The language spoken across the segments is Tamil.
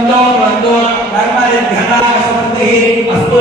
ವಂದೋ ವಂದೋ ಧರ್ಮನಿರ್ಘಟಾ ಸಮೃದ್ಧಿ ಅಸ್ತು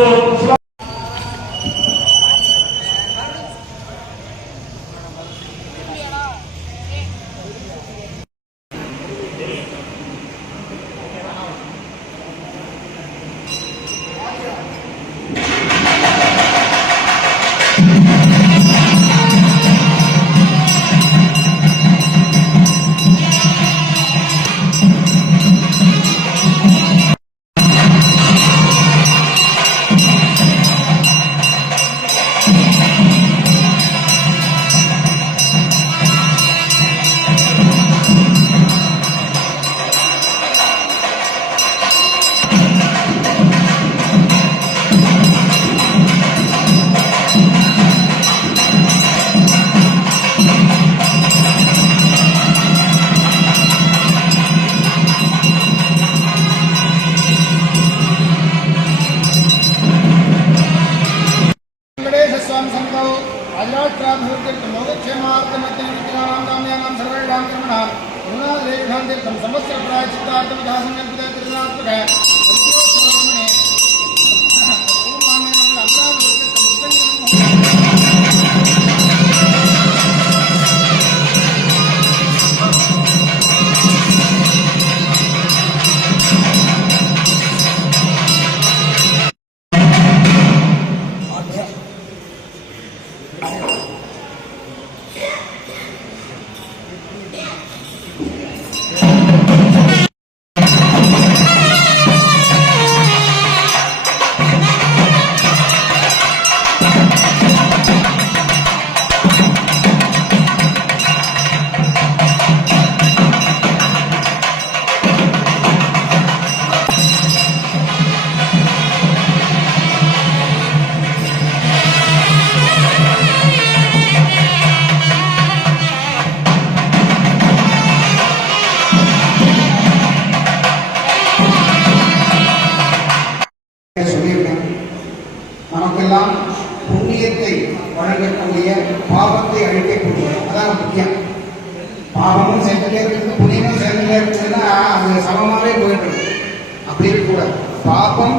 అల్లాట్రాభివృద్ధ్యర్థం మోదక్షేమార్థమత్యానాం కామ్యానాం సర్వేషాం కర్మణాం రుణాలేషాం తీర్థం సంవత్సర దాసం కల్పిత எல்லாம் புண்ணியத்தை வழங்கக்கூடிய பாவத்தை அழிக்கக்கூடிய அதான் முக்கியம். பாவமும் சேர்ந்துட்டே இருக்குது புண்ணியமும் சேர்ந்துட்டே இருக்குதுன்னா அது சமமாகவே போயிட்டு இருக்கு அப்படி இருக்கக்கூடாது. பாபம்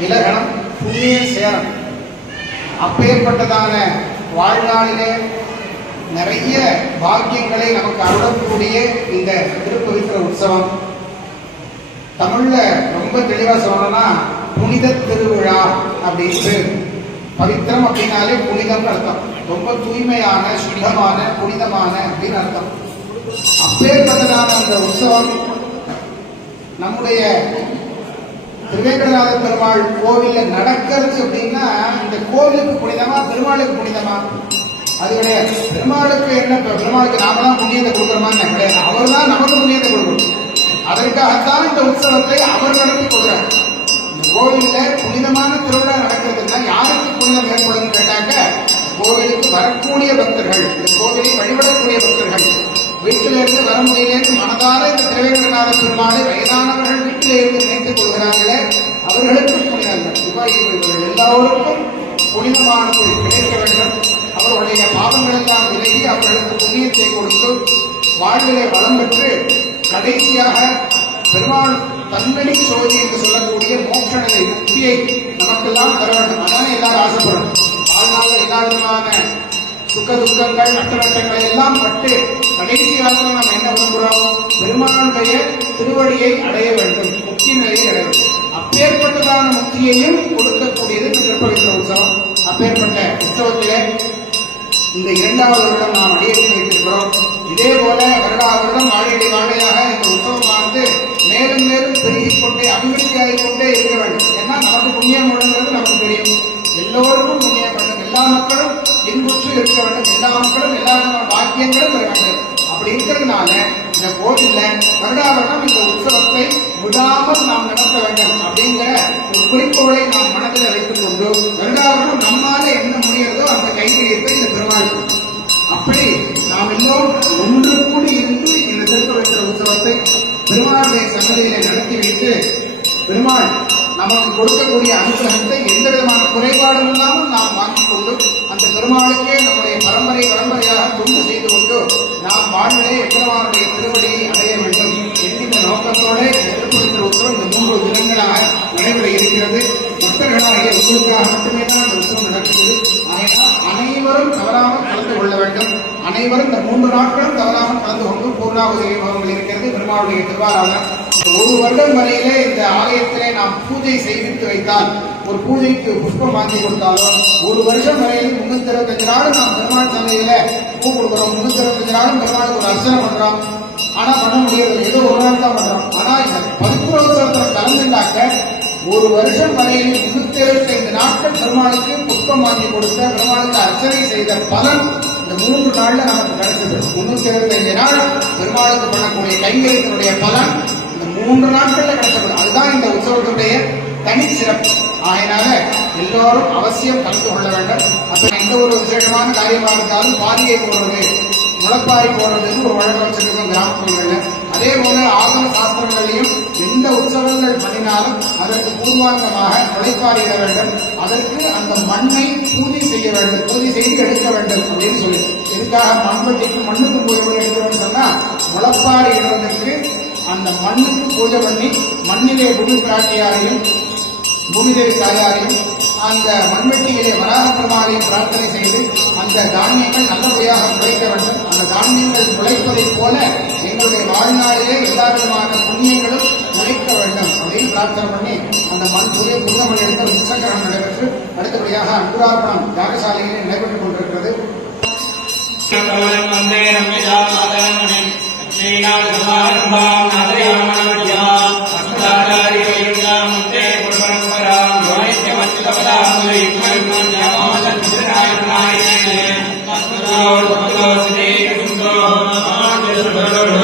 விலகணும் புண்ணியம் சேரம். அப்பேற்பட்டதான வாழ்நாளிலே நிறைய பாக்கியங்களை நமக்கு அருளக்கூடிய இந்த திருப்பவித்திர உற்சவம். தமிழ்ல ரொம்ப தெளிவா சொல்லணும்னா புனித திருவிழா அப்படின்ட்டு பவித்திரம் அப்படின்னாலே புனிதம்னு அர்த்தம். ரொம்ப தூய்மையான சுத்தமான புனிதமான அப்படின்னு அர்த்தம். அப்பேற்பட்டதான அந்த உற்சவம் நம்முடைய திருவேங்கடநாத பெருமாள் கோவில்ல நடக்கிறது அப்படின்னா இந்த கோவிலுக்கு புனிதமா பெருமாளுக்கு புனிதமா? அது கிடையாது. பெருமாளுக்கு என்ன பெருமாளுக்கு நாம தான் புண்ணியத்தை கொடுக்குறோமான்னு கிடையாது. அவர் தான் நமக்கு புண்ணியத்தை கொடுக்கணும். அதற்காகத்தான் இந்த உற்சவத்தை அவர் நடத்தி கொள்றார் இந்த வரக்கூடிய பக்தர்கள் இந்த கோவிலை வழிபடக்கூடிய பக்தர்கள் வீட்டிலிருந்து வர முடியலன்னு மனதார இந்த திருவேங்கடநாத பெருமாளை வயதானவர்கள் வீட்டிலே இருந்து நினைத்துக் கொள்கிறார்களே அவர்களுக்கும் புனிதர்கள் இவ- இவர்கள் புனிதமானது கிடைக்க வேண்டும். அவர்களுடைய பாவங்கள் எல்லாம் விலகி அவர்களுக்கு புண்ணியத்தை கொடுத்து வாழ்விலை வளம் பெற்று கடைசியாக பெருமாள் தன்னடி சோதி என்று சொல்லக்கூடிய மோட்ச நிலை முக்தியை நமக்கெல்லாம் தர வேண்டும். அதான எல்லாரும் ஆசைப்படும் வாழ்நாள் எல்லா விதமான சுக்க துக்கங்கள் நட்டநட்டங்களை எல்லாம் பட்டு கடைசி காலத்தில் நாம் என்ன பண்ணுறோம் பெருமானுடைய திருவடியை அடைய வேண்டும் முக்கிய நிலையை அடைய வேண்டும். அப்பேற்பட்டதான முக்தியையும் கொடுக்கக்கூடியது இந்த திருப்பவித்திர உற்சவம். அப்பேற்பட்ட உற்சவத்திலே இந்த இரண்டாவது வருடம் நாம் அடியெடுத்து வைத்திருக்கிறோம். இதே போல வருடா வருடம் வாழையடி வாழையாக இந்த உற்சவமானது இருக்கிறதுனால இந்த கோவில்ல வருடா வருடம் இந்த உற்சவத்தை விடாமல் நாம் நடத்த வேண்டும் அப்படிங்கிற ஒரு குறிக்கோளை நாம் மனதில் வைத்துக் கொண்டு வருடா வருடம் நம்மால என்ன முடிகிறதோ அந்த கைகரியத்தை இந்த பெருமாள். அப்படி நாம் எல்லோரும் ஒன்று கூடி இருந்து இந்த திருப்பவித்திர உற்சவத்தை பெருமாளுடைய சன்னதியிலே நடத்தி பெருமாள் நமக்கு கொடுக்கக்கூடிய அனுகிரகத்தை எந்த விதமான குறைபாடும் இல்லாமல் நாம் வாங்கிக் கொண்டு அந்த பெருமாளுக்கே நம்முடைய பரம்பரை பரம்பரை தொண்டு செய்து கொண்டு நாம் வாழ்விலே பெருமாளுடைய திருவடியை அடைய வேண்டும் என்கின்ற நோக்கத்தோடு திருப்பவித்திர உத்தரவு இந்த மூன்று தினங்களாக நடைபெற இருக்கிறது. பக்தர்களாகிய உங்களுக்காக மட்டுமே தான் அந்த உத்தரவு நடக்கிறது. ஆகையால் அனைவரும் தவறாமல் கலந்து கொள்ள வேண்டும். அனைவரும் இந்த மூன்று நாட்களும் தவறாமல் கலந்து கொண்டு பூர்ணாவதி வைபவங்கள் இருக்கிறது. பெருமாளுடைய திருவாராதனம் ஒரு வருடம் வரையிலே இந்த ஆலயத்திலே நாம் பூஜை செய்வித்து வைத்தால் ஒரு பூஜைக்கு புஷ்பம் வாங்கி கொடுத்தாலும் ஒரு வருஷம் வரையில் முன்னூத்தி இருபத்தஞ்சு நாளும் நாம் பெருமாள் சந்தையில பூ கொடுக்குறோம். முன்னூத்தி இருபத்தஞ்சு நாளும் பெருமாளுக்கு ஒரு அர்ச்சனை பண்றோம். ஆனா பண்ண முடியாது ஏதோ ஒரு நாள் தான் பண்றோம். ஆனா இந்த பரிபுரோத்சவத்துல கலந்துண்டாக்க ஒரு வருஷம் வரையில் முன்னூத்தி இருபத்தைந்து நாட்கள் பெருமாளுக்கு புஷ்பம் வாங்கி கொடுத்த பெருமாளுக்கு அர்ச்சனை செய்த பலன் இந்த மூன்று நாள்ல நமக்கு கிடைச்சது. முன்னூத்தி இருபத்தைந்து நாள் பெருமாளுக்கு பண்ணக்கூடிய கைங்கரியத்தினுடைய பலன் மூன்று நாட்கள்ல கிடைச்சது அதுதான் இந்த உற்சவத்துடைய தனி சிறப்பு. ஆகையினால எல்லோரும் அவசியம் கலந்து கொள்ள வேண்டும். அப்ப எந்த ஒரு விசேஷமான காரியமாக இருந்தாலும் பாதியை போடுறது முளப்பாரி போடுறதுன்னு ஒரு வழக்கம் வச்சிருக்கோம் கிராமப்புறங்கள்ல. அதே போல ஆகம சாஸ்திரங்களையும் எந்த உற்சவங்கள் பண்ணினாலும் அதற்கு பூர்வாங்கமாக முளைப்பாரிட வேண்டும். அதற்கு அந்த மண்ணை பூஜை செய்ய வேண்டும். பூஜை செய்து எடுக்க வேண்டும் அப்படின்னு சொல்லி. எதுக்காக மண்வெட்டிக்கு மண்ணுக்கு பூஜை பண்ணி எடுக்கிறோம்னு சொன்னா முளப்பாரி இடுறதுக்கு அந்த மண்ணுக்கு பூஜை பண்ணி மண்ணிலே பூமி பிராட்டியாரையும் பூமிதேவி தாயாரையும் அந்த மண்வெட்டியிலே வராக பெருமாளையும் பிரார்த்தனை செய்து அந்த தானியங்கள் நல்லபடியாக முளைக்க வேண்டும். அந்த தானியங்கள் முளைப்பதைப் போல எங்களுடைய வாழ்நாளிலே எல்லா விதமான புண்ணியங்களும் முளைக்க வேண்டும். அப்படின்னு பிரார்த்தனை பண்ணி அந்த மண் புதிய புத்தமணி எடுத்த விசக்கரம் நடைபெற்று அடுத்தபடியாக அன்புரார்ப்பணம் யாகசாலையிலே நடைபெற்றுக் கொண்டிருக்கிறது. Lord, bless the name the God,